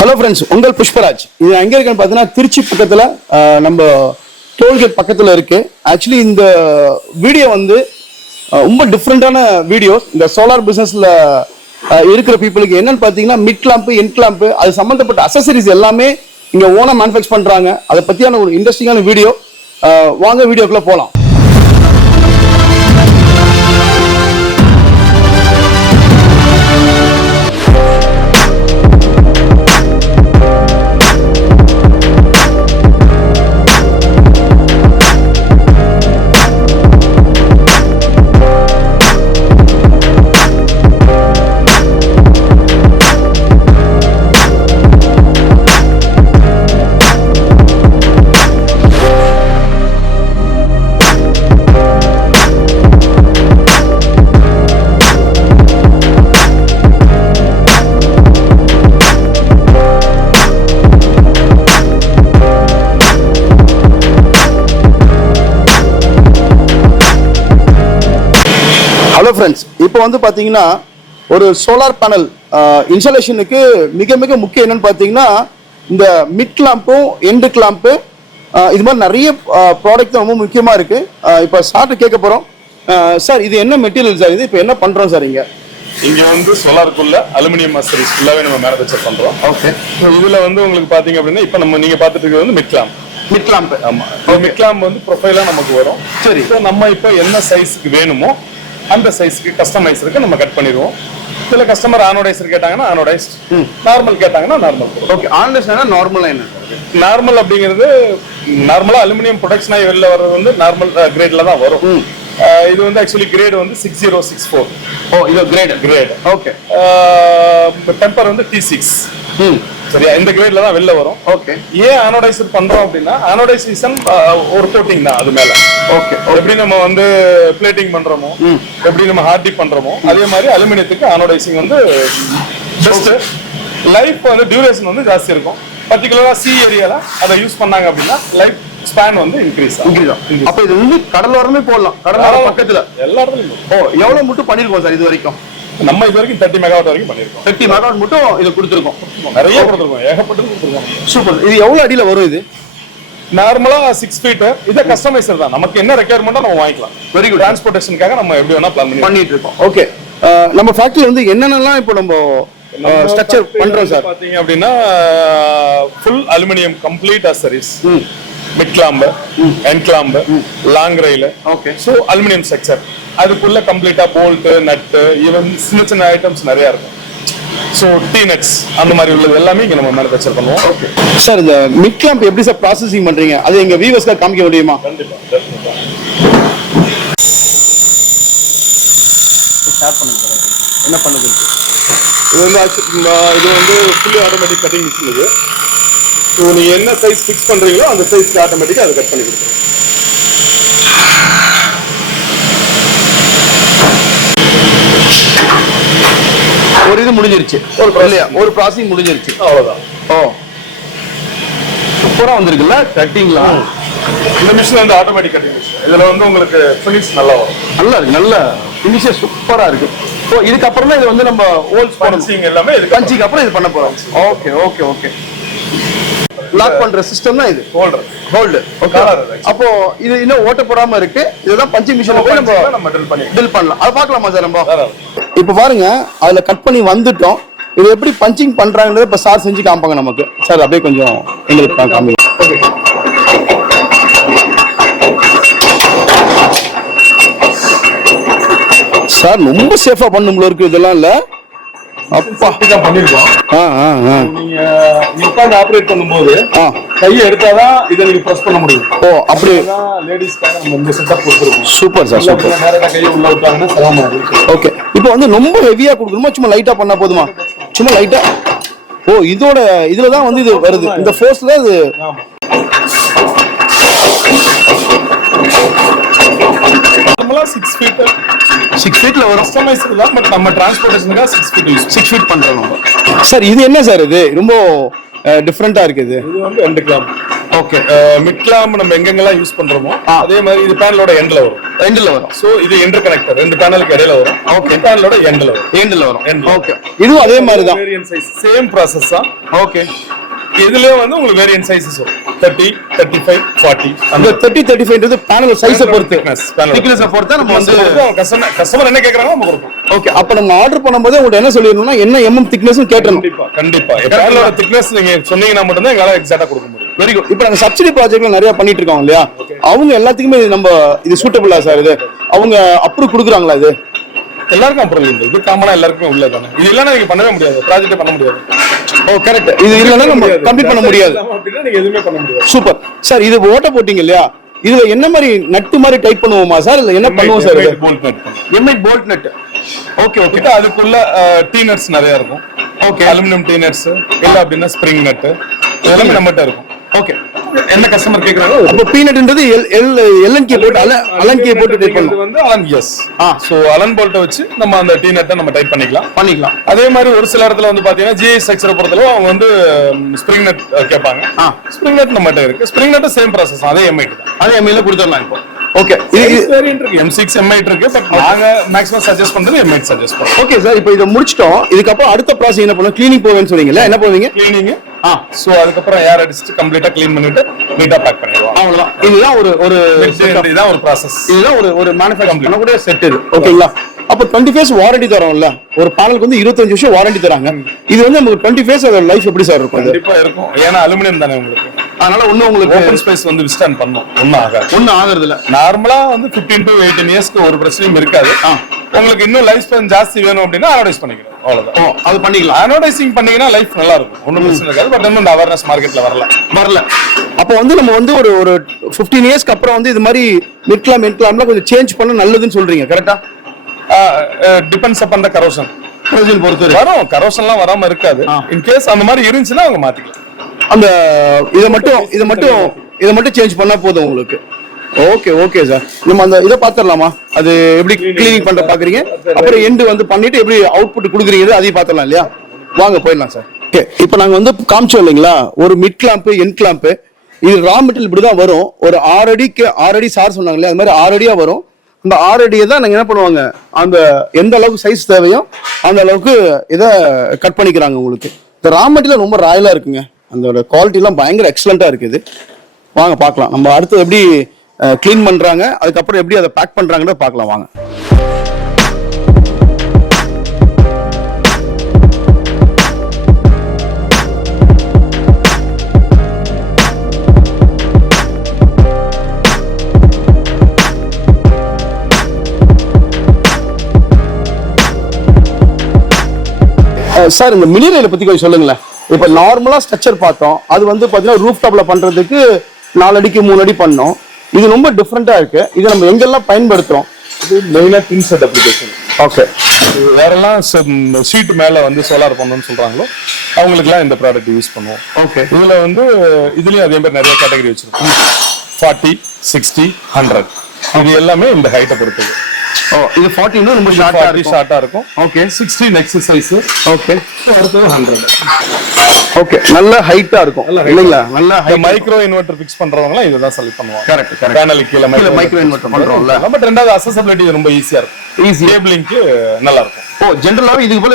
Hello friends, உங்கள் புஷ்பராஜ். இது எங்கே இருக்குன்னு பார்த்தீங்கன்னா திருச்சி பக்கத்தில் நம்ம டோல்கேட் பக்கத்தில் இருக்குது. ஆக்சுவலி இந்த வீடியோ வந்து ரொம்ப டிஃப்ரெண்ட்டான வீடியோ. இந்த சோலார் பிஸ்னஸில் இருக்கிற பீப்புளுக்கு என்னன்னு பார்த்தீங்கன்னா மிட் கிளாம்பு, என் கிளாம்பு, அது சம்மந்தப்பட்ட அசசரிஸ் எல்லாமே இங்கே ஓனாக மேனுஃபேக்சர் பண்ணுறாங்க. அதை பற்றியான ஒரு இன்ட்ரெஸ்டிங்கான வீடியோ. வாங்க வீடியோக்குள்ளே போகலாம். ஹலோ ஃப்ரெண்ட்ஸ், இப்போ வந்து பார்த்தீங்கன்னா ஒரு சோலார் பேனல் இன்ஸ்டாலேஷனுக்கு மிக மிக முக்கியம் என்னன்னு பார்த்தீங்கன்னா இந்த மிட் கிளாம்பும் எண்டு கிளாம்பு, இது மாதிரி நிறைய ப்ராடக்ட் ரொம்ப முக்கியமாக இருக்குது. இப்போ சார்ட்டு கேட்க போகிறோம். சார், இது என்ன மெட்டீரியல் சார்? இது இப்போ என்ன பண்ணுறோம் சார்? இங்கே வந்து சோலாருக்குள்ள அலுமினியம் அசரிஸ் ஃபுல்லாகவே நம்ம மேனுஃபேக்சர் பண்ணுறோம். ஓகே. இதில் வந்து உங்களுக்கு பார்த்தீங்க அப்படின்னா இப்போ நீங்கள் பார்த்துட்டு இருக்கிறது வந்து மிட் கிளாம்ப். மிட் கிளாம்பு, ஆமாம். மிட் கிளாம்ப் வந்து ப்ரொஃபைலாக நமக்கு வரும். சரி. ஸோ நம்ம இப்போ என்ன சைஸுக்கு வேணுமோ அந்த சைஸ்க்கு கஸ்டமைஸருக்கு நம்ம கட் பண்ணிடுவோம். சில கஸ்டமர் ஆனோடைசர் கேட்டாங்கன்னா ஆனோடைஸ்ட், நார்மல் கேட்டாங்கன்னா நார்மல். ஓகே. ஆனோடைஸ்னா நார்மலாக என்ன? நார்மல் அப்படிங்கிறது நார்மலாக அலுமினியம் ப்ரொடக்ஷனாக வெளில வர்றது வந்து நார்மல் கிரேடில் தான் வரும். இது வந்து ஆக்சுவலி கிரேட் வந்து 6064. ஓ, இது கிரேட். ஓகே. டெம்பர் வந்து T6. சரியா, இந்த கிரேட்ல தான் வெளில வரும். ஓகே. ஏன் ஆனோடைசர் பண்றோம் அப்படின்னா ஆனோடைசேஷன் ஒரு கோட்டிங் தான் அது மேல. ஓகே. எப்படி நம்ம வந்து பிளேட்டிங் பண்றோமோ, எப்படி நம்ம ஹார்டி பண்றோமோ, அதே மாதிரி அலுமினியத்துக்கு ஆனோடைசிங் வந்து பெஸ்ட். லைஃப் வந்து டியூரேஷன் வந்து ஜாஸ்தி இருக்கும். பர்டிகுலரா சி ஏரியால அதை யூஸ் பண்ணாங்க அப்படின்னா லைஃப் ஸ்பேன் வந்து இன்க்ரீஸ் ஆகும். அப்ப இது வந்து கடலோரமே போடலாம், கடலோர பக்கத்துல எல்லா இடத்துலயும். ஓ, எவ்வளவு மட்டும் பண்ணிருக்கோம் சார் இது வரைக்கும்? நம்ம இது வரைக்கும் 30 மெகாவாட் வரைக்கும் பண்ணிருக்கோம். 30 மெகாவாட் மட்டும் இது கொடுத்துருக்கோம். நிறைய கொடுத்துருக்கோம், ஏகப்பட்டது கொடுத்துருக்கோம். சூப்பர். இது எவ்வளவு அடியில வரும்? இது நார்மலா 6 ஃபீட். இத கஸ்டமைசர் தான், நமக்கு என்ன ரெக்யர்மெண்டோ நம்ம வாங்கிக்கலாம். Very good. டிரான்ஸ்போர்ட்டேஷனுக்காக நம்ம எப்படி வேணா பிளான் பண்ணிட்டு இருக்கோம். ஓகே. நம்ம ஃபேக்டரியில வந்து என்னென்னலாம் இப்போ நம்ம ஸ்ட்ரக்சர் பண்றோம் சார் பாத்தீங்க அப்படின்னா full aluminium complete accessories, mid clamp, end clamp, long rail. Okay. So aluminium structure அதுக்குள்ள கம்ப்ளீட்டா போல்ட்டு, நட்டு, ஈவன் சின்ன சின்ன ஐட்டம்ஸ் நிறைய இருக்கும். ஸோ டீ நட்ஸ் அந்த மாதிரி உள்ளது எல்லாமே இங்க நம்ம மேனுஃபேக்சர் பண்ணுவோம். Okay sir. இந்த மிட் கிளாம்ப் எப்படி சார் ப்ராசஸிங் பண்றீங்க? அது எங்க வியூவர்ஸ்க்கு காமிக்க முடியுமா? கண்டிப்பா, டெஃபினட்டா ஷேர் பண்ணுங்க சார். என்ன பண்ணுது? இது வந்து ஃபுல்லி ஆட்டோமேட்டிக் கட்டிங் மிஷின். இது ஸோ நீங்க என்ன சைஸ் ஃபிக்ஸ் பண்றீங்களோ அந்த சைஸ்க்கு ஆட்டோமேட்டிக்கா அதை கட் பண்ணி கொடுத்துரும். ஒரு இது முடிஞ்சிருச்சு, ஒரு ப்ராசஸிங் முடிஞ்சிருச்சு, அவ்வளவுதான். ஓ, சூப்பரா வந்திருக்குல்ல கட்டிங்லாம். இந்த மிஷின் வந்து ஆட்டோமேட்டிக் கட்டிங் மிஷின். இதுல வந்து உங்களுக்கு ஃபினிஷ் நல்லா வரும். நல்லா இருக்கு, நல்ல ஃபினிஷ் சூப்பரா இருக்கு. ஓ, இதுக்கு அப்புறம் தான் இது வந்து நம்ம ஹோல்ஸ் பஞ்சிங் எல்லாமே இது பஞ்சிங் அப்புறம் இது பண்ண போறோம். Okay okay okay. லாக் பண்ற சிஸ்டம் தான் இது. ஹோல்டர். ஓகே. அப்போ இது இன்னும் ஓட்ட போடாம இருக்கு. இதுதான் பஞ்சிங் மிஷின்ல போய் நம்ம ட்ரில் பண்ணலாம். அதை பார்க்கலாமா சார் நம்ம? இப்போ பாருங்க, அதுல கட் பண்ணி வந்துட்டோம். இது எப்படி பஞ்சிங் பண்றாங்கன்றத இப்ப சார் செஞ்சு காமிப்பாங்க நமக்கு. சார் அப்படியே கொஞ்சம் எங்களுக்கு காமிங்க. சார் ரொம்ப சேஃபா பண்ணும்போது இருக்கு இதெல்லாம் இல்ல? அப்பா பண்ணிருக்கோம். நீங்க உட்கார்ந்து ஆபரேட் பண்ணும்போது கையை எடுத்தாதான் இதை நீங்க பிரஸ் பண்ண முடியும். ஓ, அப்படி லேடிஸ்க்காக நம்ம இந்த செட்டப் கொடுத்துருக்கோம். Super sir, super. நேரா கையை உள்ள விட்டாங்கன்னா சிரமமா இருக்கு. ஓகே. இப்போ வந்து ரொம்ப ஹெவியா கொடுக்கணுமா, சும்மா லைட்டா பண்ணா போதுமா? சும்மா லைட்டா. ஓ, இதோட இதுல தான் வந்து இது வருது, இந்த ஃபோர்ஸ்ல இது. ஆமா. 6 ஃபீட்ல வரும். கஸ்டமைஸ்டு தான், பட் நம்ம டிரான்ஸ்போர்ட்டேஷனுக்காக 6 ஃபீட் பண்றோம் நம்ம. சார், இது என்ன சார்? இது ரொம்ப டிஃபரெண்டா இருக்குது. இது வந்து எண்ட் கிளாம்ப். ஓ, ஓகே மிட் கிளாம்ப் நம்ம எங்கெங்கெல்லாம் யூஸ் பண்றோமோ அதே மாதிரி இது பேனலோட எண்ட்ல வரும் சோ இது இன்டர் கனெக்டர் ரெண்டு பேனலுக்கு இடையில வரும் ஓகே பேனலோட எண்ட்ல வரும் ஓகே இதுவும் அதே மாதிரி தான் வேரியன்ட் சைஸ் சேம் process தான் ஓகே இதுலயே வந்து உங்களுக்கு வேரியன்ட் சைஸஸ் வரும் 30 35 40 அந்த 30 35ன்றது பேனல் சைஸை பொறுத்து திக்னஸ் பொறுத்து நம்ம வந்து கஸ்டமர் என்ன கேக்குறாங்க நம்ம கொடுப்போம் ஓகே அப்ப நம்ம ஆர்டர் பண்ணும்போது உங்களுக்கு என்ன சொல்லிரணும்னா என்ன எம்எம் திக்னஸ் கேட்றணும் கண்டிப்பா பேனலோட திக்னஸ் நீங்க சொன்னீங்கன்னா மட்டும் தான் எங்களால எக்ஸாக்ட்டா கொடுக்க முடியும் வெரி குட் இப்போ நாங்க சப்சிடி ப்ராஜெக்ட்ல நிறைய பண்ணிட்டு இருக்கோம் இல்லையா அவங்க எல்லாத்துக்குமே நம்ம இது சூட்டபிளா சார் இது அவங்க அப்ரூவ் கொடுக்குறாங்களா இது எல்லாருக்கும் அப்ரூவல் இல்லை இது காமனா எல்லாருக்குமே உள்ளதானே இது இல்லனா நீங்க பண்ணவே முடியாது ப்ராஜெக்ட் பண்ண முடியாது ஓ கரெக்ட் இது இல்லனா நம்ம கம்ப்ளீட் பண்ண முடியாது அப்படினா நீங்க எதுவுமே பண்ண முடியாது சூப்பர் சார் இது ஓட்ட போட்டிங்க இல்லையா இதுல என்ன மாதிரி நட் மாதிரி டைப் பண்ணுவோமா சார் இல்ல என்ன பண்ணுவோம் சார் போல்ட் நட் எம்ஐ போல்ட் நட் ஓகே ஓகே அதுக்குள்ள டீ நட்ஸ் நிறைய இருக்கும் ஓகே அலுமினியம் டீ நட்ஸ் இல்ல அப்படினா ஸ்ப்ரிங் நட் இதெல்லாம் நம்மட்ட இருக்கும் ஓகே என்ன கஸ்டமர் கேக்குறாங்க அப்ப பீனட்ன்றது எல்என்கே போட்டு அலன்கே போட்டு டைப் பண்ணுவோம் இது வந்து அலன் எஸ் சோ அலன் போல்ட்ட வச்சு நம்ம அந்த டி நட்டை நம்ம டைப் பண்ணிக்கலாம் அதே மாதிரி ஒரு சில இடத்துல வந்து பாத்தீங்கன்னா ஜிஐ ஸ்ட்ரக்சரை பொறுத்தளவு அவங்க வந்து ஸ்ப்ரிங் நட் கேட்பாங்க ஸ்ப்ரிங் நட் நம்மட்ட இருக்கு ஸ்ப்ரிங் நட் சேம் process அதே எம்ஐ தான் அதே எம்ஐல கொடுத்துறலாம் இப்போ ஓகே இது வேரியன்ட் இருக்கு M6 M8 இருக்கு பட் நாங்க மேக்ஸிமம் சஜஸ்ட் பண்றது M8 சஜஸ்ட் பண்றோம் ஓகே சார் இப்போ இத முடிச்சிட்டோம் இதுக்கு அப்புறம் அடுத்த process என்ன பண்ணுவோம் க்ளீனிங் போவேன்னு சொன்னீங்கல என்ன பண்ணுவீங்க க்ளீனிங் சோ அதுக்கு அப்புறம் ஏர் அடிச்சிட்டு கம்ப்ளீட்டா க்ளீன் பண்ணிட்டு நீட்டா பேக் பண்ணிடுவோம் அவ்வளவுதான் இதுதான் இதுதான் ஒரு process இதுதான் ஒரு manufacturing பண்ணக்கூடிய செட் இது ஓகேங்களா அப்ப 20 ஃபேஸ் வாரண்டி தரோம்ல ஒரு பானலுக்கு வந்து 25 வருஷம் வாரண்டி தராங்க இது வந்து நமக்கு 20 ஃபேஸ் அதோட லைஃப் எப்படி சார் இருக்கும் கண்டிப்பா இருக்கும் ஏன்னா அலுமினியம் தானே உங்களுக்கு அதனால ஒண்ணு உங்களுக்கு ஓபன் ஸ்பேஸ் வந்து விஸ்டாண்ட் பண்ணும் ஒண்ணு ஆகுறது இல்ல நார்மலா வந்து 15 to 18 இயர்ஸ்க்கு ஒரு பிரச்சனையும் இருக்காது உங்களுக்கு இன்னும் லைஃப் ஸ்பேன் ஜாஸ்தி வேணும் அப்படின்னா அனோடைஸ் பண்ணிக்கலாம் அவ்வளவுதான் அது பண்ணிக்கலாம் அனோடைசிங் பண்ணீங்கன்னா லைஃப் நல்லா இருக்கும் ஒண்ணும் பிரச்சனை இருக்காது பட் இன்னும் அவேர்னஸ் மார்க்கெட்ல வரல அப்போ வந்து நம்ம வந்து ஒரு 15 இயர்ஸ்க்கு அப்புறம் வந்து இது மாதிரி மிட் கிளாம்ல கொஞ்சம் சேஞ்ச் பண்ண நல்லதுன்னு சொல்றீங்க கரெக்டா டிபெண்ட்ஸ் அப்பான் தி கரோஷன் பொறுத்து வரும் கரோஷன்லாம் வராம இருக்காது இன் கேஸ் அந்த மாதிரி இருந்துச்சுன்னா அவங்க மாத்திக்கலாம் அந்த இத மட்டும் சேஞ்ச் பண்ணா போதும் உங்களுக்கு ஓகே ஓகே சார் நம்ம அந்த இதை பாத்துடலாமா அது எப்படி கிளீனிங் பண்ற பாக்குறீங்க அப்புறம் எண்ட் வந்து பண்ணிட்டு எப்படி அவுட்புட் கொடுக்குறீங்க அதையும் பாத்துடலாம் இல்லையா வாங்க போயிடலாம் சார் ஓகே இப்போ நாங்க வந்து காமிச்சோம் இல்லைங்களா ஒரு மிட் கிளாம்ப் எண்ட் கிளாம்ப் இது ரா மெட்டீரியல் இப்படிதான் வரும் ஒரு 6 அடி சார் சொன்னாங்களே அது மாதிரி 6 அடியா வரும் அந்த 6 அடியை தான் நாங்க என்ன பண்ணுவாங்க அந்த எந்த அளவுக்கு சைஸ் தேவையோ அந்த அளவுக்கு இதை கட் பண்ணிக்கிறாங்க உங்களுக்கு இந்த ரா மெட்டீரியல் ரொம்ப ராயலா இருக்குங்க அதோட குவாலிட்டி எல்லாம் பயங்கர எக்ஸலண்டா இருக்குது வாங்க பார்க்கலாம் நம்ம அடுத்து எப்படி கிளீன் பண்றாங்க அதுக்கப்புறம் எப்படி அதை பேக் பண்றாங்கன்னு பார்க்கலாம் வாங்க சார் இந்த மினி ரயிலை பத்தி கொஞ்சம் சொல்லுங்களேன் இப்ப நார்மலா ஸ்ட்ரக்சர் பார்த்தோம் அது வந்து பாத்தீங்கன்னா ரூஃப் டாப்ல பண்றதுக்கு 4 அடிக்கு 3 அடி பண்ணோம் இது ரொம்ப டிஃப்ரெண்டா இருக்கு இது நம்ம எங்கெல்லாம் பயன்படுத்துறோம் இது மெயினா டின் செட் அப்ளிகேஷன் ஓகே வேறெல்லாம் ஷீட் மேல வந்து சோலார் பண்ணணும்னு சொல்றாங்களோ அவங்களுக்குலாம் இந்த ப்ராடக்ட் யூஸ் பண்ணுவோம் ஓகே இதுல வந்து இதுலயும் அதே மாதிரி நிறைய கேட்டகரி வச்சிருக்கோம் 40 60 100 இது எல்லாமே இந்த ஹைட்டை பொறுத்தது ஓ இது 40 ன்னு ரொம்ப ஷார்ட்டா இருக்கும் ஓகே 60 நெக்ஸ்ட் சைஸ் ஓகே அடுத்து 100 ஓகே நல்ல ஹைட்டா இருக்கும் இல்லைங்களா நல்ல மைக்ரோ இன்வெர்ட்டர் ஃபிக்ஸ் பண்றவங்க இதுதான் செலக்ட் பண்ணுவாங்க கரெக்ட் பேனலுக்கு கீழ மைக்ரோ இன்வெர்ட்டர் பண்றோம்ல நம்ம ரெண்டாவது அக்சஸபிலிட்டி ரொம்ப ஈஸியா இருக்கும் ஈஸி கேபிளிங்க்கு நல்லா இருக்கும் ஓ ஜெனரலாவே இதுக்கு போல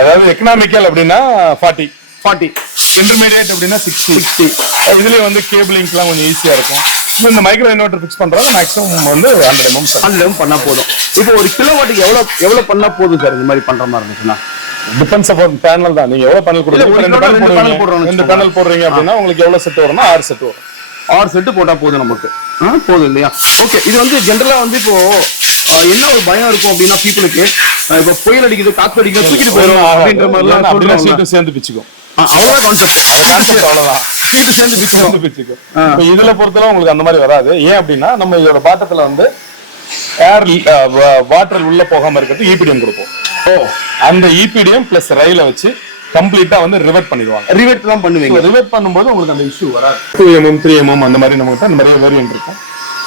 அதாவது எகனாமிக்கல் அப்படினா 40 இன்டர்மீடியேட் அப்படினா 60 இதுலயே வந்து கேபிளிங்க்லாம் கொஞ்சம் ஈஸியா இருக்கும் இந்த மைக்ரோ இன்வெர்ட்டர் ஃபிக்ஸ் பண்றாங்க மேக்ஸிமம் வந்து 100 mm பண்ணா போதும் இப்போ ஒரு கிலோவாட்டுக்கு எவ்வளவு பண்ணா போதும் சார் இந்த மாதிரி பண்ற மாதிரி இருந்துச்சுன்னா டிபெண்ட்ஸ் அபான் பேனல் தான் நீங்க எவ்வளவு பேனல் போடுறீங்க ரெண்டு பேனல் போடுறீங்க அப்படின்னா உங்களுக்கு எவ்வளவு செட் வரும்னா 6 செட் வரும் 6 செட் போட்டா போதும் நமக்கு போதும் இல்லையா ஓகே இது வந்து ஜெனரலா வந்து இப்போ என்ன ஒரு பயம் இருக்கும் அப்படின்னா பீப்புளுக்கு இப்போ புயல் அடிக்குது காத்து அடிக்குது தூக்கிட்டு போயிடும் அப்படின்ற மாதிரிலாம் சொல்றாங்க சீட்டு சேர்ந்து பிச்சுக்கும் அவ்வளவுதான் கான்செப்ட் அவ்வளவுதான் சீட்டு சேர்ந்து பிச்சுக்கும் இப்போ இதுல பொறுத்தவரை உங்களுக்கு அந்த மாதிரி வராது ஏன் அப்படின்னா நம்ம இதோட பாட்டத்துல வந்து ஏர் வாட்டர் உள்ள போகாம இருக்கிறது ஈபிடிஎம் கொடுப்போம் அந்த ஈபிடிஎம் பிளஸ் ரயில வச்சு கம்ப்ளீட்டா வந்து ரிவர்ட் பண்ணிடுவாங்க ரிவர்ட் தான் பண்ணுவீங்க ரிவர்ட் பண்ணும்போது உங்களுக்கு அந்த இஷ்யூ வராது 2mm 3mm அந்த மாதிரி நமக்கு நிறைய வேரியன்ட் இருக்கும்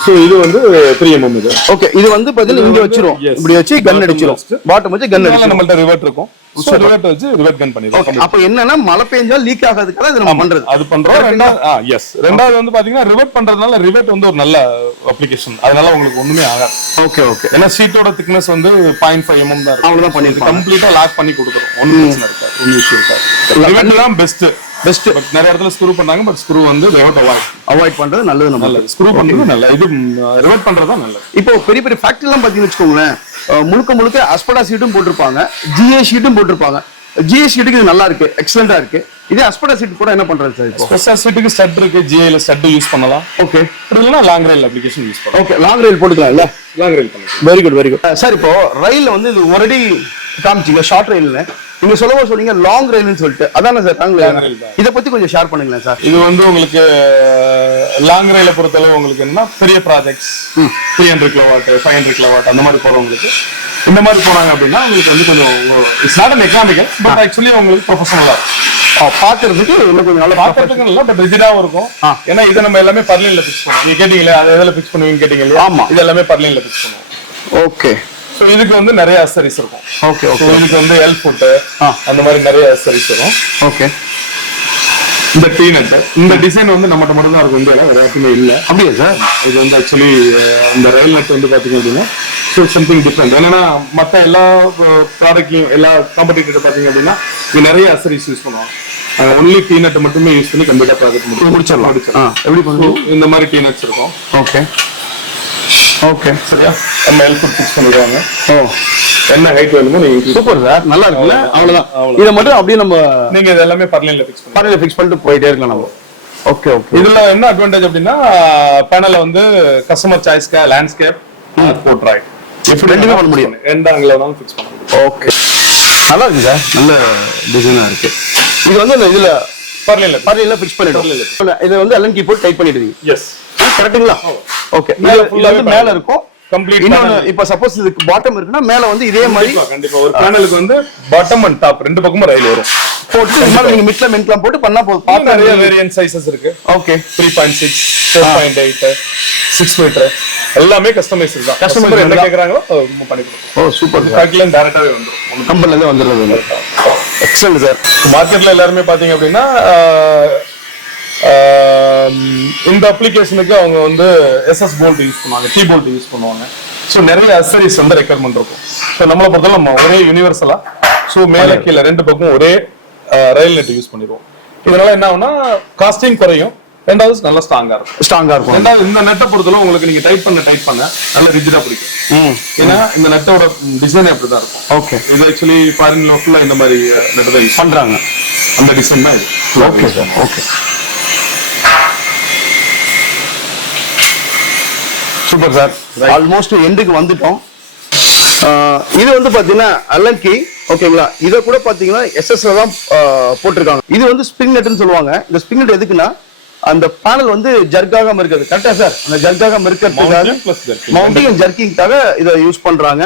சோ இது வந்து 3mm இது ஓகே இது வந்து பாத்தீங்கன்னா இங்க வச்சிரும் இப்படி வச்சு கன் அடிச்சிரும் பாட்டம் வச்சு கன் அடிச்சிரும் நம்மள்ட்ட ரிவர்ட் இருக்கும் சோ ரிவெட் வச்சு ரிவெட் கன் பண்ணிடுவோம். அப்ப என்னன்னா மழை பெஞ்சா லீக் ஆகாதுக்காக இது நம்ம பண்றது. அது பண்றோம். ரெண்டாவது வந்து பாத்தீங்கன்னா ரிவெட் பண்றதுனால ரிவெட் வந்து ஒரு நல்ல அப்ளிகேஷன். அதனால உங்களுக்கு ஒண்ணுமே ஆகாது. ஓகே. ஏன்னா ஷீட்டோட திக்னஸ் வந்து 0.5 mm தான் இருக்கு. அவ்வளவுதான் பண்ணிருக்கோம். கம்ப்ளீட்டா லாக் பண்ணி கொடுத்துரும். ஒண்ணும் பிரச்சனை இருக்காது. ஒண்ணும் இஷ்யூ இருக்காது. ரிவெட் தான் பெஸ்ட். நிறைய இடத்துல ஸ்க்ரூ பண்ணாங்க. பட் ஸ்க்ரூ வந்து அவாய்ட் பண்றது நல்லது. நல்லது. ஸ்க்ரூ பண்றது நல்லது. இது ரிவெட் பண்றது தான் நல்லது. இப்போ பெரிய பெரிய ஃபேக்டரி எல்லாம் பாத்தீங்கன்னு வச்சுக்கோங்களேன், முழுக்க அஸ்படா ஷீட்டும் போட்டிருப்பாங்க, ஜிஏ ஷீட்டும் போட்டிருப்பாங்க. ஜிஏ ஷீட்டுக்கு இது நல்லா இருக்கு, எக்ஸலண்டா இருக்கு. இதே அஸ்படா ஷீட் கூட என்ன பண்றது சார்? இப்போ ஸ்பெஷல் ஷீட்டுக்கு ஸ்டட் இருக்கு, ஜிஏல ஸ்டட் யூஸ் பண்ணலாம். ஓகே. இல்லனா லாங் ரயில் அப்ளிகேஷன் யூஸ் பண்ணலாம். ஓகே, லாங் ரயில் போட்டுக்கலாம் இல்ல? லாங் ரயில் பண்ணலாம். Very good. சார் இப்போ ரயில்ல வந்து இது ஆல்ரெடி காமிச்சிங்க ஷார்ட் ரயில்ல, நீங்க சொல்லவும் சொன்னீங்க லாங் ரயில்னு சொல்லிட்டு. அதானே சார் லாங் ரயில்? இத பத்தி கொஞ்சம் ஷேர் பண்ணுங்களேன் சார். இது வந்து உங்களுக்கு லாங் ரயில பொறுத்தளவு உங்களுக்கு என்ன பெரிய ப்ராஜெக்ட்ஸ் 300 கிலோவாட் 500 கிலோவாட் அந்த மாதிரி போறவங்களுக்கு இந்த மாதிரி போறாங்க அப்படின்னா உங்களுக்கு வந்து கொஞ்சம் it's not an economical, but actually உங்களுக்கு ப்ரொஃபஷனலா பாக்குறதுக்கு இன்னும் கொஞ்சம் நல்லா பாக்குறதுக்கு நல்லா, பட் ரிஜிடாவும் இருக்கும். ஏன்னா இதை நம்ம எல்லாமே பர்லின்ல பிக்ஸ் பண்ணுவோம். நீங்க கேட்டீங்களே அது எதுல பிக்ஸ் பண்ணுவீங்கன்னு கேட்டீங்க இல்லையா? ஆமா, இது எல்லாமே பர்லின்ல பிக்ஸ் பண்ணுவோம். ஓகே. சோ இதுக்கு வந்து நிறைய அக்சசரிஸ் இருக்கும். ஓகே. இதுக்கு வந்து எல் ஃபுட் அந்த மாதிரி நிறைய அக்சசரிஸ் வரும். ஓகே. இந்த டீ நட் இந்த டிசைன் வந்து நம்மகிட்ட மட்டும் தான் இருக்கும். இந்தியாவில் வேற யாருக்குமே இல்லை. அப்படியே சார்? இது வந்து ஆக்சுவலி இந்த ரயில் நட் வந்து பாத்தீங்க அப்படின்னா சம்திங் டிஃப்ரெண்ட். என்னன்னா மற்ற எல்லா ப்ராடக்ட்லயும் எல்லா காம்படிட்டர் பாத்தீங்க அப்படின்னா இது நிறைய அக்சசரிஸ் யூஸ் பண்ணுவாங்க. ஒன்லி டீ நட் மட்டுமே யூஸ் பண்ணி கம்ப்ளீட்டா ப்ராஜெக்ட் முடிச்சிடலாம். எப்படி பண்ணுவோம்? இந்த மாதிரி டீ நட்ஸ் இருக்கும். ஓகே. சரியா? நம்ம எல் ஃபுட் ஃபிக்ஸ் பண்ணிடுவாங்க. என்ன ஹைட் வேணுமோ நீங்க. சூப்பர் சார், நல்லா இருக்குல்ல? அவ்வளவுதான். இத மட்டும் அப்படியே நீங்க இது எல்லாமே பர்லின்ல ஃபிக்ஸ் பண்ணிட்டு போயிட்டே இருக்கலாம் நம்ம. ஓகே. இதுல என்ன அட்வான்டேஜ் அப்படின்னா பேனல்ல வந்து கஸ்டமர் சாய்ஸ்க்கு லேண்ட்ஸ்கேப் போர்ட்ரைட் ரெண்டுமே பண்ண முடியும். எந்த ஆங்கிள் வேணாலும் ஃபிக்ஸ் பண்ண முடியும். ஓகே, நல்லா இருக்கு சார். நல்ல டிசைனா இருக்கு. இது வந்து இதுல பர்லின்ல ஃபிக்ஸ் பண்ணிடுவோம். இது வந்து எல்என் கீ போட்டு டைட் பண்ணிடுவீங்க. எஸ், கரெக்ட்டுங்களா? ஓகே. இது வந்து மேல இருக்கும் கம்ப்ளீட். இன்னொன்னு இப்ப சப்போஸ் இதுக்கு பாட்டம் இருக்குன்னா மேல வந்து இதே மாதிரி கண்டிப்பா ஒரு பேனலுக்கு வந்து பாட்டம் அண்ட் டாப் ரெண்டு பக்கமும் ரயில் வரும். போட்டு மேல நீங்க மிட்ல மென்ட்லாம் போட்டு பண்ணா போதும். பாக்க நிறைய வேரியன்ட் சைஸஸ் இருக்கு. ஓகே. 3.6 4.8 6 மீட்டர் எல்லாமே கஸ்டமைஸ் தான். கஸ்டமர் என்ன கேக்குறாங்களோ நம்ம பண்ணி கொடுப்போம். ஓ சூப்பர். ஃபேக்டரில டைரக்டாவே வந்துரும். கம்பெனில இருந்து வந்துருது. Excellent sir. மார்க்கெட்ல எல்லாரும் பாத்தீங்க அப்படின்னா இந்த அப்ளிகேஷனுக்கு அவங்க வந்து எஸ்எஸ் போல்ட் யூஸ் பண்ணுவாங்க, டி போல்ட் யூஸ் பண்ணுவாங்க. ஸோ நிறைய அக்சசரிஸ் வந்து ரெக்யர்மெண்ட் இருக்கும். ஸோ நம்மளை பொறுத்தவரை நம்ம ஒரே யூனிவர்சலா ஸோ மேலே கீழே ரெண்டு பக்கம் ஒரே ரயில் நெட் யூஸ் பண்ணிடுவோம். இதனால என்ன ஆகும்னா காஸ்டிங் குறையும். ரெண்டாவது நல்லா ஸ்ட்ராங்கா இருக்கும். ரெண்டாவது இந்த நெட்டை பொறுத்தளவு உங்களுக்கு நீங்க டைட் பண்ண நல்ல ரிஜிடா பிடிக்கும். ஏன்னா இந்த நெட்டோட டிசைன் அப்படிதான் இருக்கும். ஓகே. இது ஆக்சுவலி ஃபாரின்ல ஃபுல்லா இந்த மாதிரி நெட் தான் யூஸ் பண்றாங்க. அந்த டிசைன் தான் இது. Okay sir. Okay, super sir. Almost எண்டுக்கு வந்துட்டோம். இது வந்து பாத்தீங்கன்னா அல்லன் கீ. ஓகேங்களா? இத கூட பாத்தீங்கன்னா எஸ்எஸ்ல தான் போட்டிருக்காங்க. இது வந்து ஸ்ப்ரிங் நெட்னு சொல்லுவாங்க. இந்த ஸ்ப்ரிங் நெட் எதுக்குன்னா அந்த பேனல் வந்து ஜர்க்காகாம இருக்கிறது. கரெக்டா சார்? அந்த ஜர்க்காகாம இருக்கிறதுக்காக மவுண்டிங் அண்ட் ஜர்க்கிங்காக இதை யூஸ் பண்றாங்க.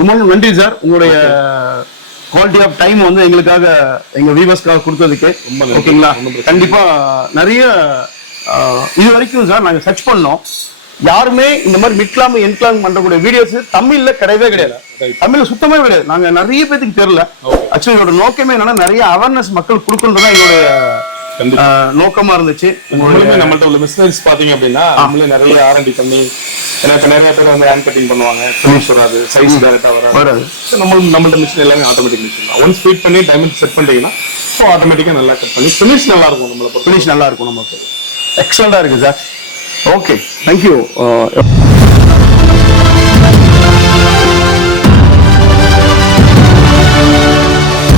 ரொம்ப நன்றி சார், உங்களுடைய குவாலிட்டி ஆஃப் டைம் வந்து எங்களுக்காக எங்க வியூவர்ஸ்க்காக கொடுத்ததுக்கு. ஓகேங்களா? கண்டிப்பா நிறைய இது வரைக்கும் சார் நாங்க சர்ச் பண்ணோம், யாருமே இந்த மாதிரி மிட்லாம் என்க்லாம் பண்றக்கூடிய வீடியோஸ் தமிழ்ல கிடையவே கிடையாது. தமிழ்ல சுத்தமே கிடையாது. நாங்க நிறைய பேருக்கு தெரியல. ஆக்சுவலி என்னோட நோக்கமே என்னன்னா நிறைய அவேர்னஸ் மக்கள் கொடுக்கணும்னு தான் எங்களுடைய நோக்கமா இருந்துச்சு. நம்மள்ட்ட உள்ள மிஷினரிஸ் பாத்தீங்க அப்படின்னா நம்மளே நிறைய R&D பண்ணி நிறைய பேர் வந்து ஹேண்ட் கட்டிங் பண்ணுவாங்க. ஃபினிஷ் வராது, சைஸ் டைரக்டா வராது. நம்மள்ட்ட மிஷின் எல்லாமே ஆட்டோமேட்டிக் மிஷின் தான். ஒன்ஸ் ஃபீட் பண்ணி டைமண்ட் செட் பண்ணிட்டீங்கன்னா ஆட்டோமேட்டிக்கா நல்லா கட் பண்ணி ஃபினிஷ் நல்லா இருக்கும். நம்மள ஃபினிஷ் நல்லா இருக்கும். நமக்கு எக்ஸலண்டா இருக்கு சார். Okay, thank you.